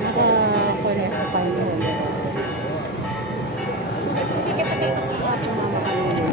Naka-corner sa Panginoon. Hindi kita kaya mama kanina.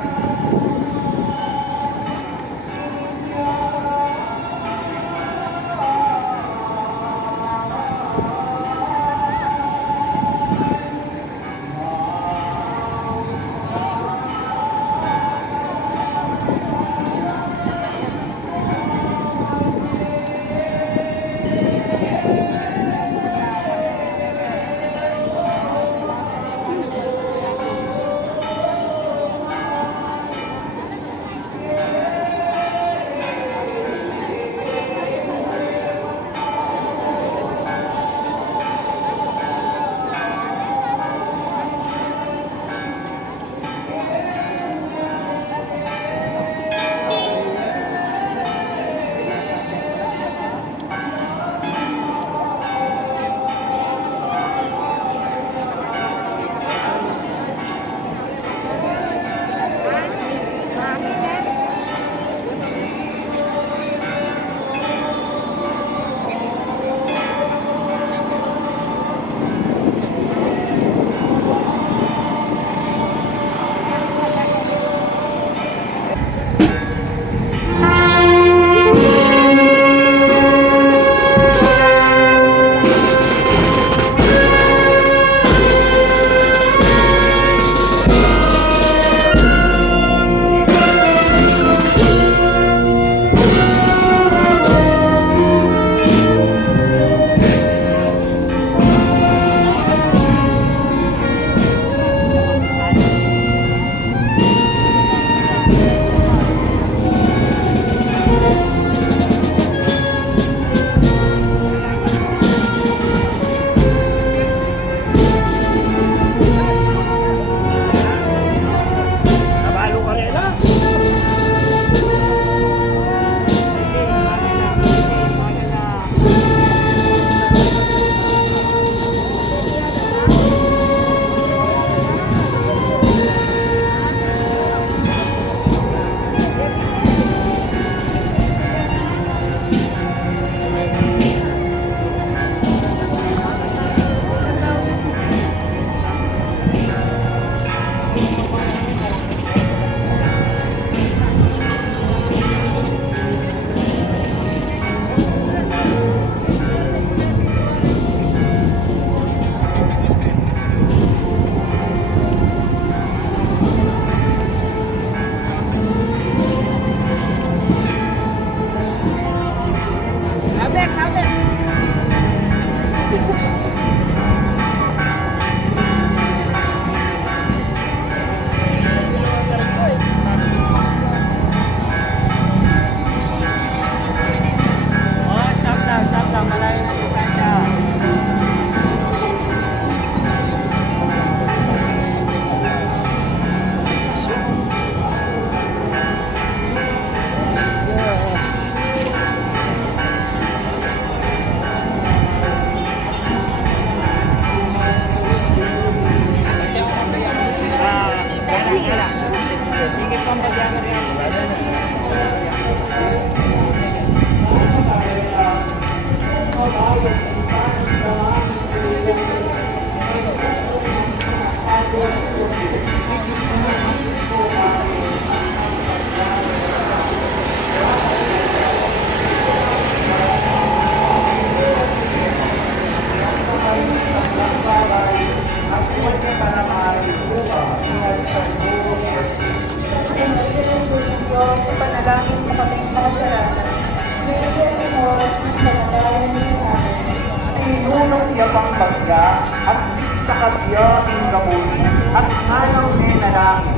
Sinunong yapang bagya at sa kabiyang kabuli at hanaw na narangin.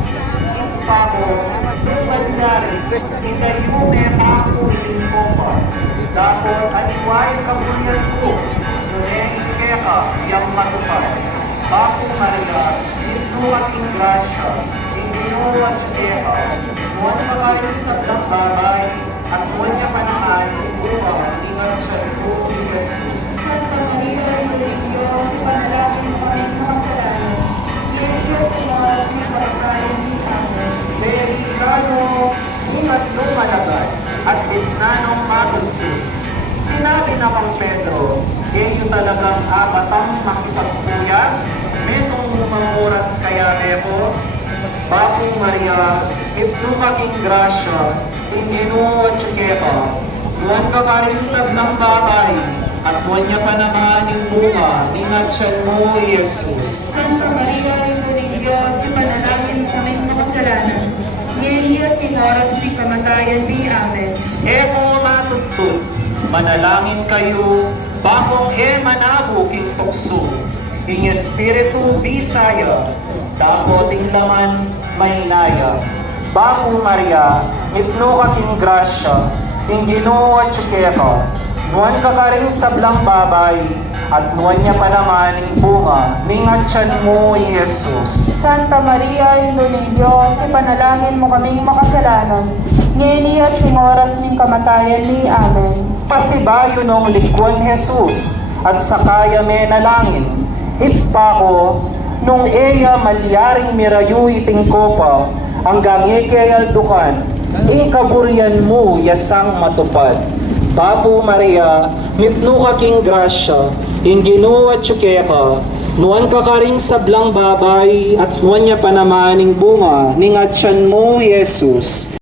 Ipamo, nangyari, itayo na ako mo pa. Dapot aniway kabulyan ko, suneng keka yang matupad. Bako Maria, ito aking grasya, Inyo at Sideha, Nuwan magayon sa bagay, at huwag niya panahan, Ibuha, ingat sa ito ni Jesus. Santa Maria, Iyong Diyos, panalangin mo kami mga kasalanan. Iyong Diyos, magpapakain ni Amen. Amerikano, ingat lumalagay, at bisnanong matugtog. Sinabi na Apostolong Pedro, iyo talagang abatang makipagpuyat, metong mamuras kaya Bebo, Bagong Maria, ito kaking grasya, Ginoo at Chiketa, Tuwan ka pa rin sa ng babay, at tuwan niya pa naman yung bunga, ningatsan mo, Jesus. Santa Maria, Ina ng Diyos, ipanalangin mo kaming makasalanan. Ngayon at oras ng kamatayan ni Amen. Emo matutut, manalangin kayo, bakong manabo king tukso. Ing Espiritu Bisaya, dapoting laman may naya. Bakong Maria, itno kaking grasya, ing Ginoo at Chiketa, nuwan ka ka rin sa blang babay, at nuwan niya pa naman yung bunga, ningatsan mo, Jesus. Santa Maria, Ina ng Diyos, ipanalangin mo kaming makasalanan. Ngayon at oras ng kamatayan ni Amen. Pasibayo nung likwan Jesus, at sakaya may nalangin. Itpa ko, nung eya malyaring mirayu iting kopa, hanggang ikayal dukan, ing kaburian mo yasang matupad. Bapo Maria, mitno kaking grasya, ing Ginoo at Chiketa, nuwan ka ka rin sa blang babay, at nuwan niya pa naman ing bunga, ningatsan mo, Jesus.